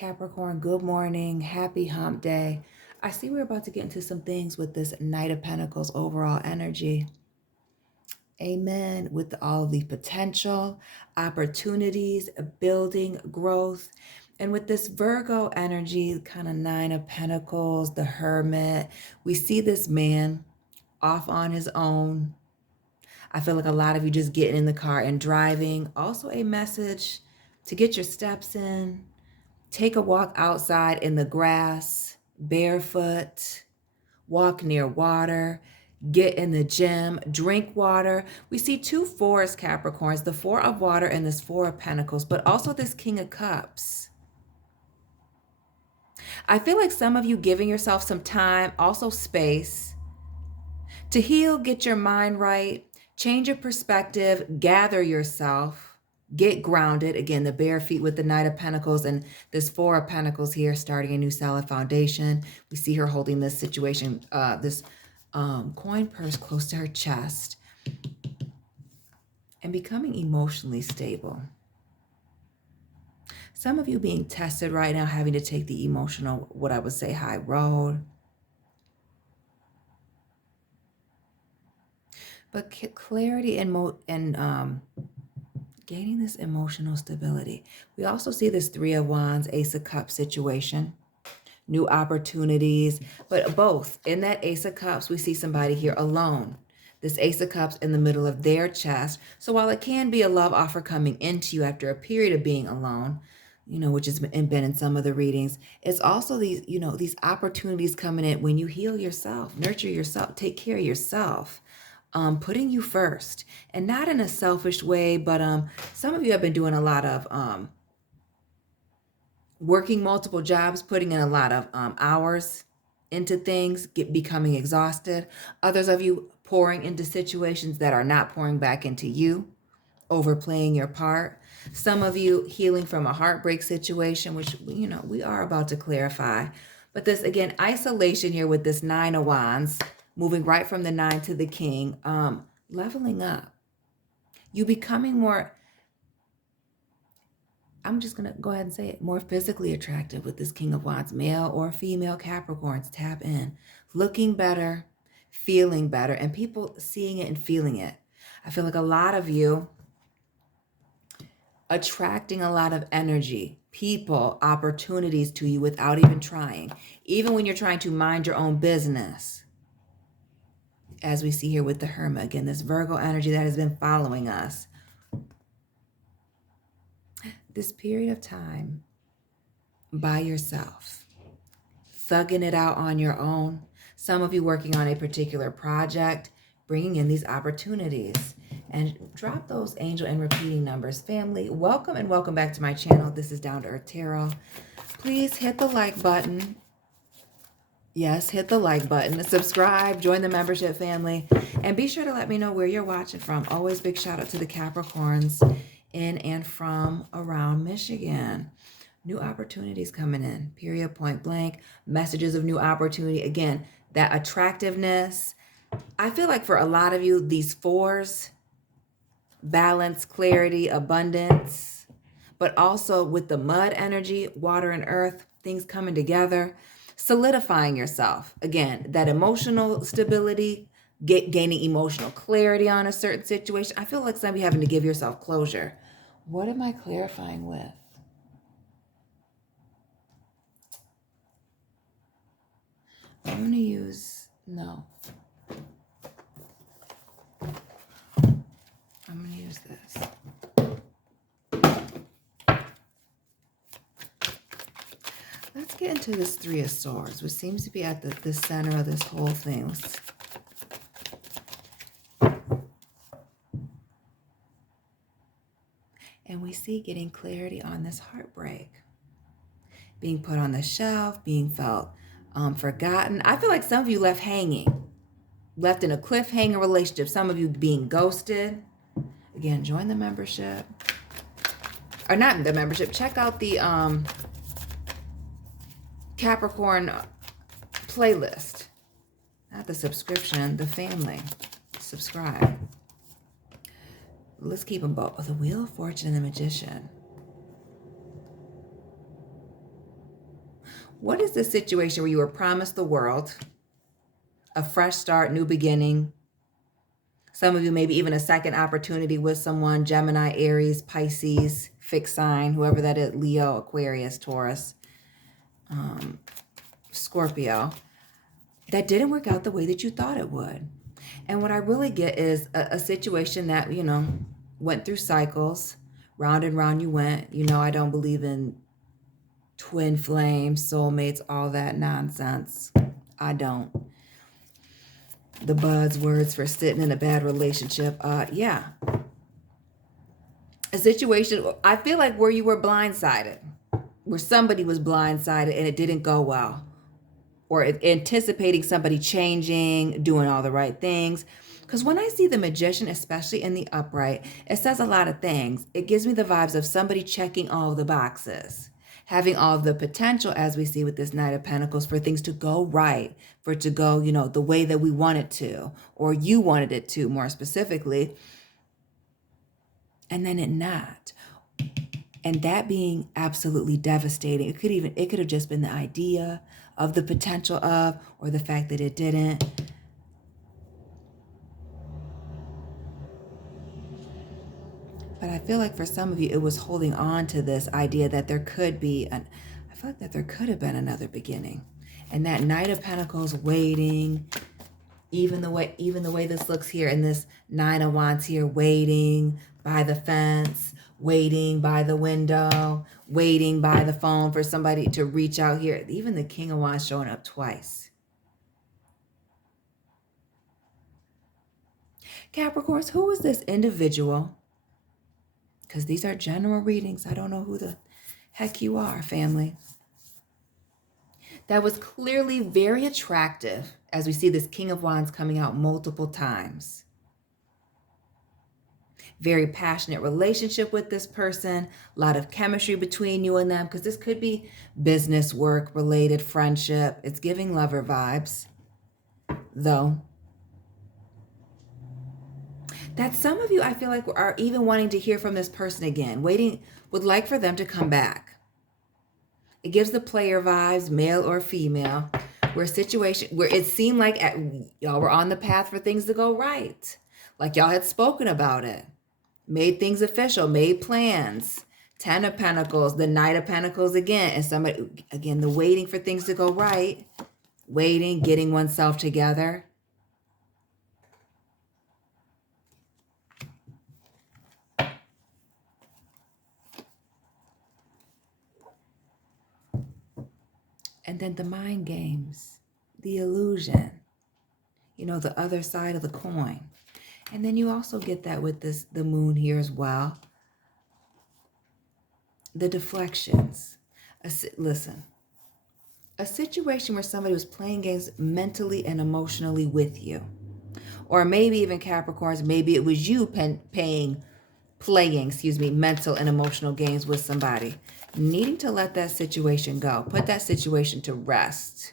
Capricorn, good morning. Happy hump day. I see we're about to get into some things with this Knight of Pentacles overall energy. Amen. With all of the potential, opportunities, building, growth. And with this Virgo energy, kind of Nine of Pentacles, the Hermit, we see this man off on his own. I feel like a lot of you just getting in the car and driving. Also a message to get your steps in. Take a walk outside in the grass, barefoot, walk near water, get in the gym, drink water. We see two fours, Capricorns, the Four of Water and this Four of Pentacles, but also this King of Cups. I feel like some of you giving yourself some time, also space, to heal, get your mind right, change your perspective, gather yourself. Get grounded. Again, the bare feet with the Knight of Pentacles and this Four of Pentacles here, starting a new solid foundation. We see her holding this situation, this coin purse close to her chest and becoming emotionally stable. Some of you being tested right now, having to take the emotional, what I would say, high road. But clarity and gaining this emotional stability. We also see this Three of Wands, Ace of Cups situation, new opportunities, but both in that Ace of Cups, we see somebody here alone. This Ace of Cups in the middle of their chest. So while it can be a love offer coming into you after a period of being alone, which has been in some of the readings, it's also these, these opportunities coming in when you heal yourself, nurture yourself, take care of yourself. Putting you first, and not in a selfish way, but some of you have been doing a lot of working multiple jobs, putting in a lot of hours into things, becoming exhausted. Others of you pouring into situations that are not pouring back into you, overplaying your part. Some of you healing from a heartbreak situation, which, we are about to clarify. But this, again, isolation here with this Nine of Wands, moving right from the Nine to the King, leveling up. You becoming more, I'm just going to go ahead and say it, more physically attractive with this King of Wands, male or female Capricorns. Tap in. Looking better, feeling better, and people seeing it and feeling it. I feel like a lot of you attracting a lot of energy, people, opportunities to you without even trying. Even when you're trying to mind your own business. As we see here with the Hermit, again, this Virgo energy that has been following us. This period of time by yourself, thugging it out on your own. Some of you working on a particular project, bringing in these opportunities. And drop those angel and repeating numbers. Family, welcome and welcome back to my channel. This is Down to Earth Tarot. Please hit the like button. Yes, hit the like button, subscribe, join the membership family, and be sure to let me know where you're watching from. Always big shout out to the Capricorns in and from around Michigan. New opportunities coming in, period, point blank, messages of new opportunity. Again, that attractiveness. I feel like for a lot of you, these fours, balance, clarity, abundance, but also with the mud energy, water and earth, things coming together. Solidifying yourself. Again, that emotional stability, gaining emotional clarity on a certain situation. I feel like some of you having to give yourself closure. What am I clarifying with? I'm going to use, no. I'm going to use this. Let's get into this Three of Swords, which seems to be at the center of this whole thing. And we see getting clarity on this heartbreak. Being put on the shelf, being felt forgotten. I feel like some of you left hanging, left in a cliffhanger relationship. Some of you being ghosted. Again, join the membership. Or not the membership. Check out the Capricorn playlist. Not the subscription, the family. Subscribe. Let's keep them both. The Wheel of Fortune and the Magician. What is the situation where you were promised the world, a fresh start, new beginning? Some of you maybe even a second opportunity with someone, Gemini, Aries, Pisces, fixed sign, whoever that is, Leo, Aquarius, Taurus, Scorpio. That didn't work out the way that you thought it would. And what I really get is a situation that, went through cycles. Round and round you went. I don't believe in twin flames, soulmates, all that nonsense. I don't. The buzzwords for sitting in a bad relationship. Yeah. A situation, I feel like where you were blindsided, where somebody was blindsided and it didn't go well. Or anticipating somebody changing, doing all the right things. Because when I see the Magician, especially in the upright, it says a lot of things. It gives me the vibes of somebody checking all the boxes, having all the potential, as we see with this Knight of Pentacles, for things to go right, for it to go, the way that we want it to, or you wanted it to, more specifically, and then it not. And that being absolutely devastating. It could have just been the idea of the potential of, or the fact that it didn't. But I feel like for some of you, it was holding on to this idea that there could be I feel like that there could have been another beginning. And that Knight of Pentacles waiting, even the way this looks here, and this Nine of Wands here, waiting by the fence, waiting by the window, waiting by the phone for somebody to reach out here. Even the King of Wands showing up twice. Capricorns, who is this individual? Because these are general readings. I don't know who the heck you are, family. That was clearly very attractive, as we see this King of Wands coming out multiple times. Very passionate relationship with this person, a lot of chemistry between you and them, because this could be business, work, related, friendship. It's giving lover vibes, though. That some of you, I feel like, are even wanting to hear from this person again, would like for them to come back. It gives the player vibes, male or female, where it seemed like y'all were on the path for things to go right. Like y'all had spoken about it. Made things official, made plans. 10 of Pentacles, the Knight of Pentacles again. And somebody, again, the waiting for things to go right. Waiting, getting oneself together. And then the mind games, the illusion, the other side of the coin. And then you also get that with the moon here as well. The deflections. Listen, a situation where somebody was playing games mentally and emotionally with you. Or maybe even Capricorns, maybe it was you playing mental and emotional games with somebody. Needing to let that situation go. Put that situation to rest.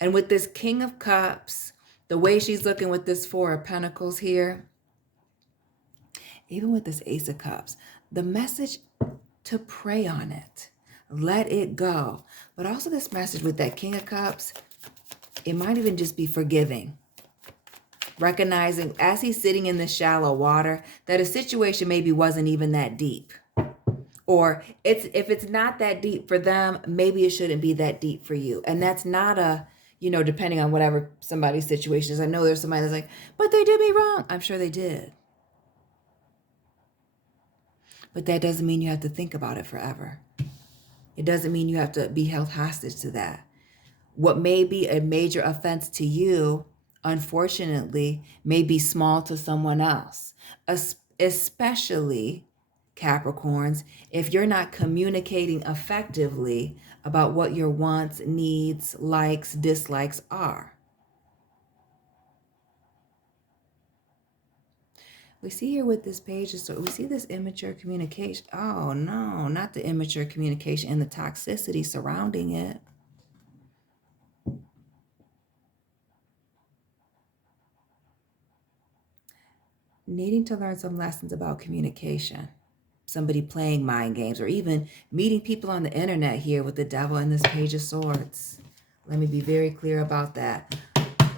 And with this King of Cups, the way she's looking with this Four of Pentacles here, even with this Ace of Cups, the message to pray on it. Let it go. But also this message with that King of Cups, it might even just be forgiving. Recognizing as he's sitting in the shallow water that a situation maybe wasn't even that deep. Or if it's not that deep for them, maybe it shouldn't be that deep for you. And that's not depending on whatever somebody's situation is. I know there's somebody that's like, but they did me wrong. I'm sure they did. But that doesn't mean you have to think about it forever. It doesn't mean you have to be held hostage to that. What may be a major offense to you, unfortunately, may be small to someone else, especially Capricorns, if you're not communicating effectively about what your wants, needs, likes, dislikes are. We see here with this page, so we see this immature communication. Oh no, not the immature communication and the toxicity surrounding it. Needing to learn some lessons about communication. somebody playing mind games, or even meeting people on the internet here with the devil and this Page of Swords. Let me be very clear about that.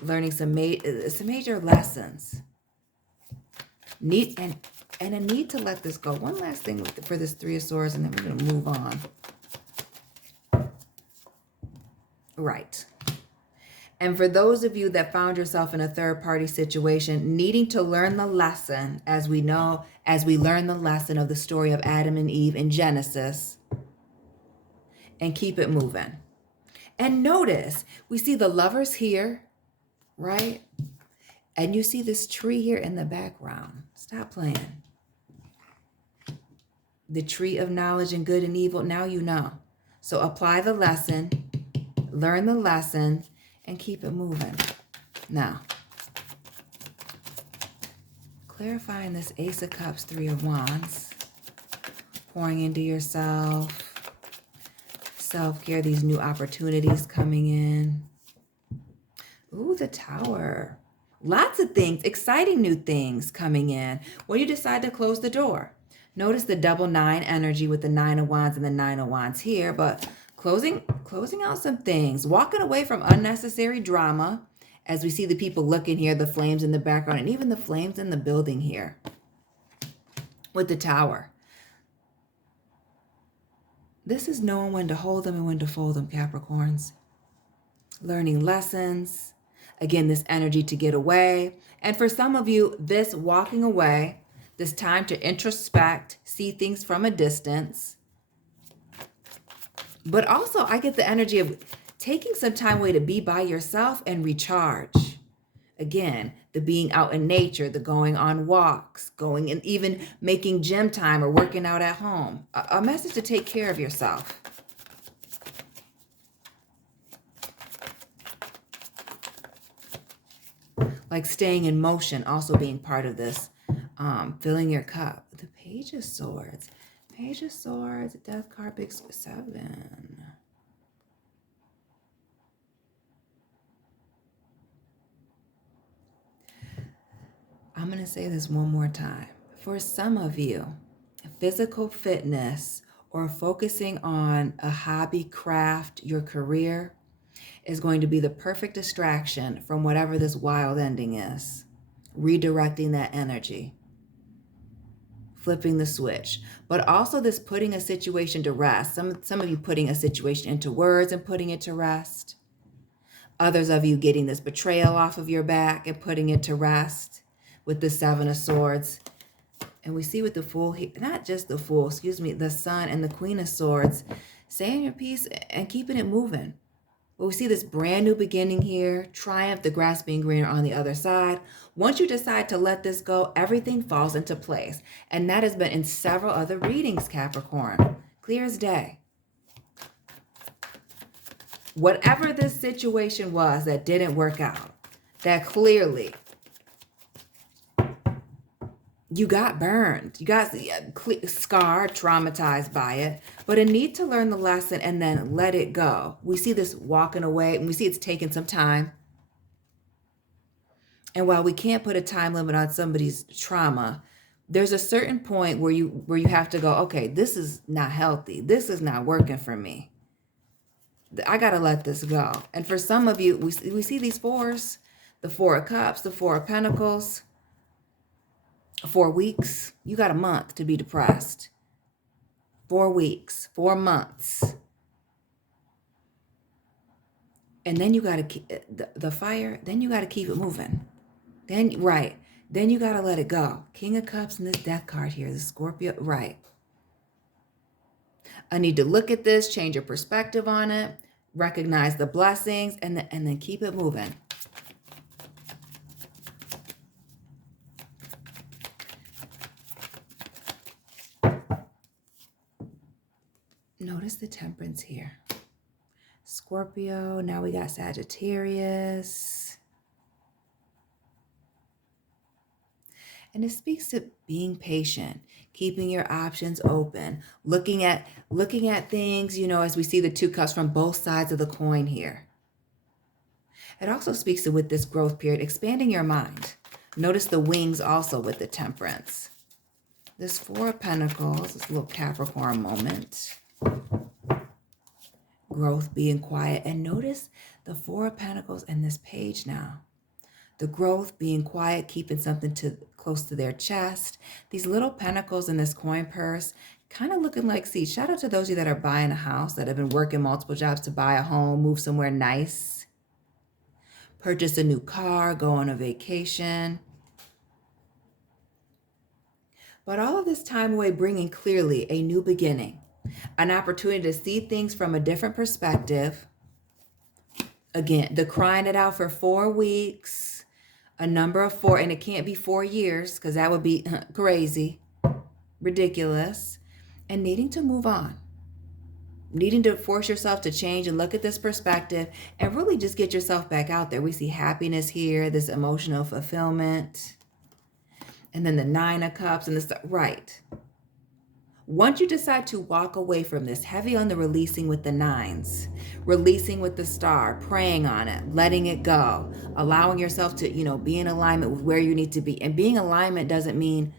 Learning some major lessons. And a need to let this go. One last thing for this Three of Swords, and then we're going to move on. Right. And for those of you that found yourself in a third-party situation, needing to learn the lesson, as we learn the lesson of the story of Adam and Eve in Genesis, and keep it moving. And notice, we see the lovers here, right? And you see this tree here in the background. Stop playing. The tree of knowledge and good and evil, now you know. So apply the lesson, learn the lesson, and keep it moving. Now, clarifying this Ace of Cups, Three of Wands, pouring into yourself, self-care, these new opportunities coming in. Ooh, the Tower. Lots of things, exciting new things coming in when you decide to close the door. Notice the double 9 energy with the 9 of Wands and the 9 of Wands here, but closing out some things, walking away from unnecessary drama, as we see the people looking here, the flames in the background, and even the flames in the building here with the Tower. This is knowing when to hold them and when to fold them, Capricorns. Learning lessons. Again, this energy to get away. And for some of you, this walking away, this time to introspect, see things from a distance. But also, I get the energy of taking some time away to be by yourself and recharge. Again, the being out in nature, the going on walks, going and even making gym time or working out at home. A message to take care of yourself. Like staying in motion, also being part of this. Filling your cup. The Page of Swords. Page of Swords, Death card, big 7. I'm going to say this one more time. For some of you, physical fitness or focusing on a hobby, craft, your career is going to be the perfect distraction from whatever this wild ending is. Redirecting that energy. Flipping the switch. But also this putting a situation to rest. Some of you putting a situation into words and putting it to rest. Others of you getting this betrayal off of your back and putting it to rest with the 7 of Swords. And we see with the Fool, not just the Fool, excuse me, the Sun and the Queen of Swords, saying your piece and keeping it moving. But we see this brand new beginning here, triumph, the grass being greener on the other side. Once you decide to let this go, everything falls into place. And that has been in several other readings, Capricorn. Clear as day. Whatever this situation was that didn't work out, that clearly you got burned, you got scarred, traumatized by it, but a need to learn the lesson and then let it go. We see this walking away, and we see it's taking some time. And while we can't put a time limit on somebody's trauma, there's a certain point where you have to go, okay, this is not healthy. This is not working for me. I got to let this go. And for some of you, we see these 4s, the 4 of Cups, the 4 of Pentacles. 4 weeks. You got a month to be depressed. 4 weeks, 4 months. And then you got to keep the fire. Then you got to keep it moving. Then you got to let it go. King of Cups and this Death card here, the Scorpio. Right. I need to look at this, change your perspective on it, recognize the blessings, and then keep it moving. Notice the Temperance here. Scorpio, now we got Sagittarius. And it speaks to being patient, keeping your options open, looking at things, as we see the 2 cups from both sides of the coin here. It also speaks to, with this growth period, expanding your mind. Notice the wings also with the Temperance. This Four of Pentacles, this little Capricorn moment. Growth, being quiet. And notice the Four of Pentacles and this page now. The growth, being quiet, keeping something close to their chest. These little pentacles in this coin purse, kind of looking like, see, shout out to those of you that are buying a house, that have been working multiple jobs to buy a home, move somewhere nice, purchase a new car, go on a vacation. But all of this time away bringing clearly a new beginning, an opportunity to see things from a different perspective. Again, the crying it out for 4 weeks, a number of 4, and it can't be 4 years because that would be crazy, ridiculous, and needing to move on, needing to force yourself to change and look at this perspective and really just get yourself back out there. We see happiness here, this emotional fulfillment, and then the 9 of Cups and this, right. Once you decide to walk away from this, heavy on the releasing with the 9s, releasing with the Star, praying on it, letting it go, allowing yourself to, be in alignment with where you need to be. And being in alignment doesn't mean,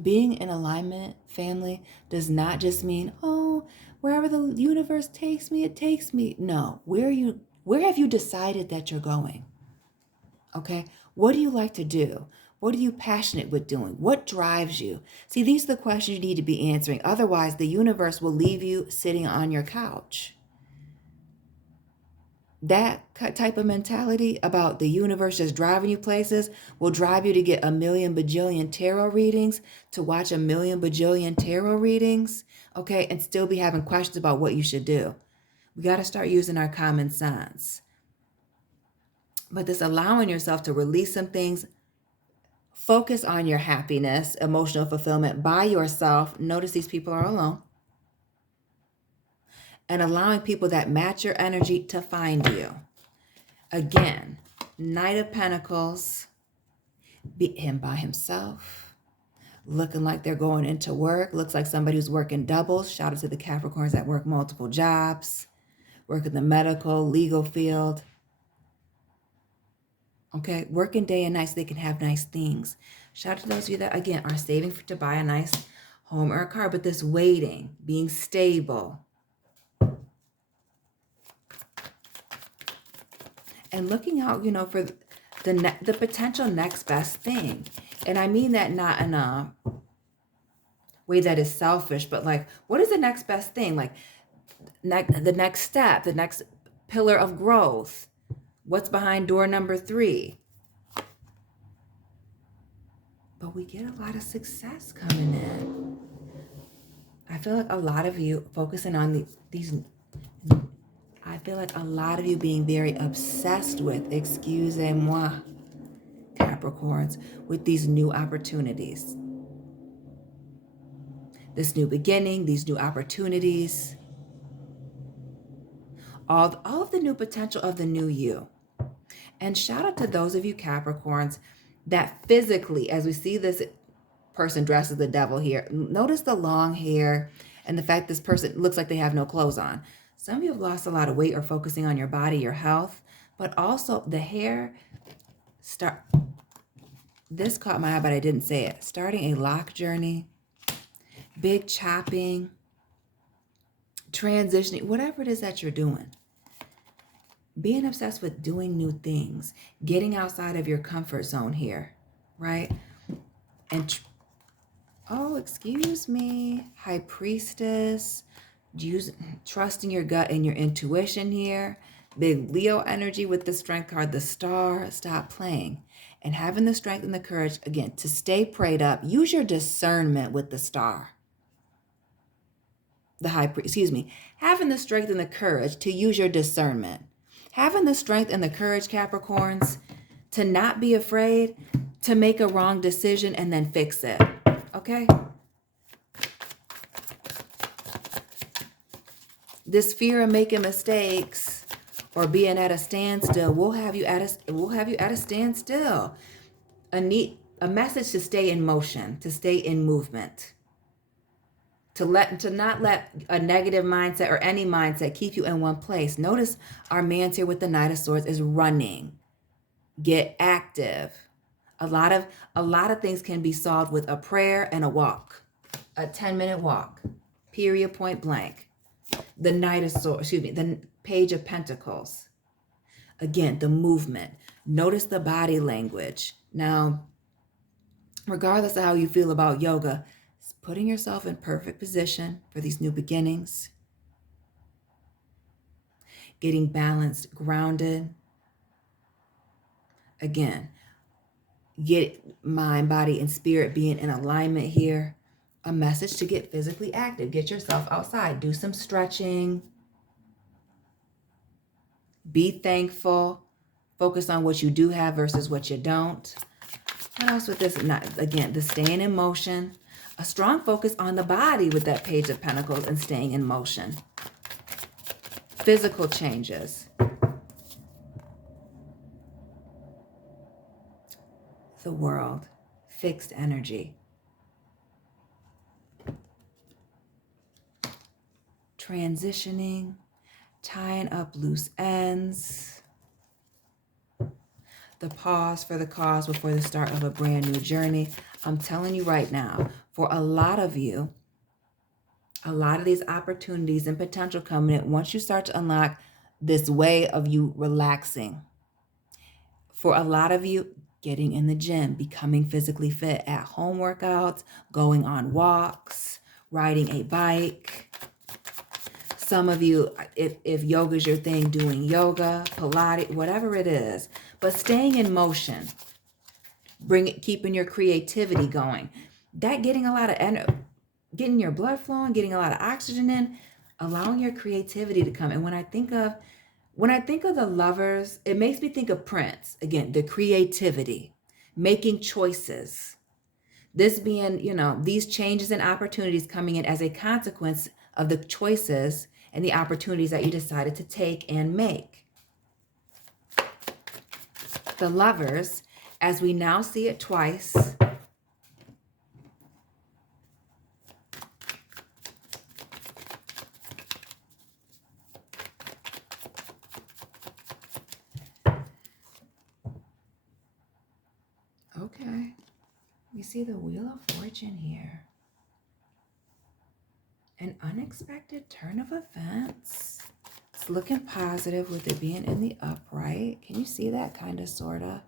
being in alignment, family, does not just mean, oh, wherever the universe takes me, it takes me. No, where have you decided that you're going? Okay, what do you like to do? What are you passionate with doing? What drives you? See, these are the questions you need to be answering. Otherwise, the universe will leave you sitting on your couch. That type of mentality about the universe just driving you places will drive you to get a million bajillion tarot readings, to watch a million bajillion tarot readings, okay, and still be having questions about what you should do. We got to start using our common sense. But this allowing yourself to release some things, focus on your happiness, emotional fulfillment by yourself. Notice these people are alone. And allowing people that match your energy to find you. Again, Knight of Pentacles, him by himself, looking like they're going into work. Looks like somebody who's working doubles. Shout out to the Capricorns that work multiple jobs, work in the medical, legal field. Okay, working day and night so they can have nice things. Shout out to those of you that, again, are saving to buy a nice home or a car, but this waiting, being stable. And looking out, for the potential next best thing. And I mean that not in a way that is selfish, but like, what is the next best thing? Like, the next step, the next pillar of growth. What's behind door number 3? But we get a lot of success coming in. I feel like a lot of you focusing on these. I feel like a lot of you being very obsessed with, excusez-moi, Capricorns, with these new opportunities. This new beginning, these new opportunities. All of the new potential of the new you. And shout out to those of you Capricorns that physically, as we see this person dressed as the devil here, notice the long hair and the fact this person looks like they have no clothes on. Some of you have lost a lot of weight or focusing on your body, your health, but also the hair. This caught my eye, but I didn't say it. Starting a lock journey, big chopping, transitioning, whatever it is that you're doing. Being obsessed with doing new things, getting outside of your comfort zone here, right? And, excuse me, High Priestess, trusting your gut and your intuition here. Big Leo energy with the Strength card, the Star. Stop playing. And having the strength and the courage, again, to stay prayed up. Use your discernment with the Star. Having the strength and the courage to use your discernment. Having the strength and the courage, Capricorns, to not be afraid to make a wrong decision and then fix it. Okay? This fear of making mistakes or being at a standstill will have you at a standstill. A message to stay in motion, to stay in movement. To not let a negative mindset or any mindset keep you in one place. Notice our man's here with the Knight of Swords is running. Get active. A lot of things can be solved with a prayer and a walk, a 10-minute walk, period, point blank. The Knight of Swords, excuse me, the Page of Pentacles. Again, the movement. Notice the body language. Now, regardless of how you feel about yoga, it's putting yourself in perfect position for these new beginnings. Getting balanced, grounded. Again, get mind, body, and spirit being in alignment here. A message to get physically active. Get yourself outside. Do some stretching. Be thankful. Focus on what you do have versus what you don't. What else with this? Again, the staying in motion. A strong focus on the body with that Page of Pentacles and staying in motion. Physical changes. The World. Fixed energy. Transitioning. Tying up loose ends. The pause for the cause before the start of a brand new journey. I'm telling you right now, for a lot of you, a lot of these opportunities and potential coming in, once you start to unlock this way of you relaxing. For a lot of you, getting in the gym, becoming physically fit, at home workouts, going on walks, riding a bike. Some of you, if yoga is your thing, doing yoga, Pilates, whatever it is, but staying in motion, keeping your creativity going. That getting a lot of energy, getting your blood flowing, getting a lot of oxygen in, allowing your creativity to come. And when I think of the Lovers, it makes me think of Prince. Again, the creativity, making choices. This being, these changes and opportunities coming in as a consequence of the choices and the opportunities that you decided to take and make. The Lovers, as we now see it twice. Okay. We see the Wheel of Fortune here. An unexpected turn of events. It's looking positive with it being in the upright. Can you see that kind of, sort of?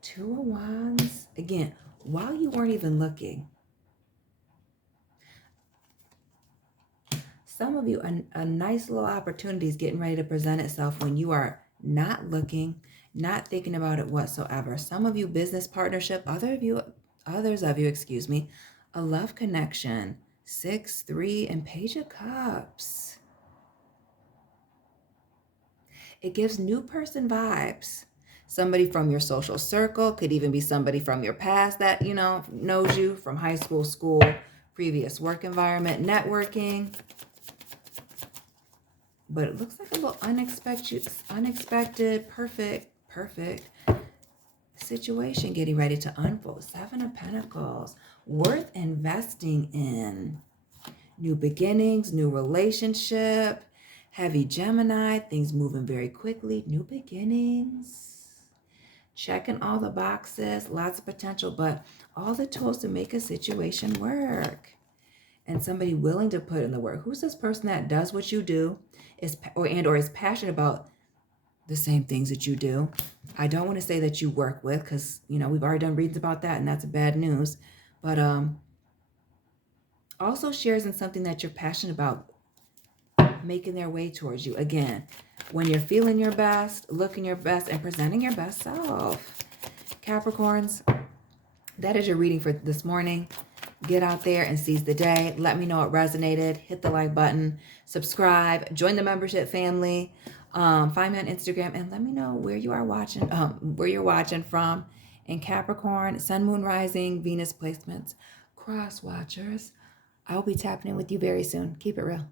Two of Wands. Again, while you weren't even looking. Some of you, a nice little opportunity is getting ready to present itself when you are not looking, not thinking about it whatsoever. Some of you, business partnership. Others of you, excuse me, a love connection. 6, 3, and Page of Cups. It gives new person vibes. Somebody from your social circle, could even be somebody from your past that, knows you from high school, school, previous work environment, networking. But it looks like a little unexpected, perfect situation getting ready to unfold. 7 of Pentacles, worth investing in. New beginnings, new relationship. Heavy Gemini, things moving very quickly. New beginnings. Checking all the boxes, lots of potential, but all the tools to make a situation work. And somebody willing to put in the work. Who's this person that does what you do, or is passionate about the same things that you do? I don't want to say that you work with, because we've already done readings about that, and that's bad news. But also shares in something that you're passionate about, making their way towards you. Again, when you're feeling your best, looking your best, and presenting your best self. Capricorns, that is your reading for this morning. Get out there and seize the day. Let me know it resonated. Hit the like button. Subscribe. Join the membership family. Find me on Instagram and let me know where you are watching, where you're watching from. In Capricorn, Sun, Moon, Rising, Venus placements, cross watchers. I'll be tapping in with you very soon. Keep it real.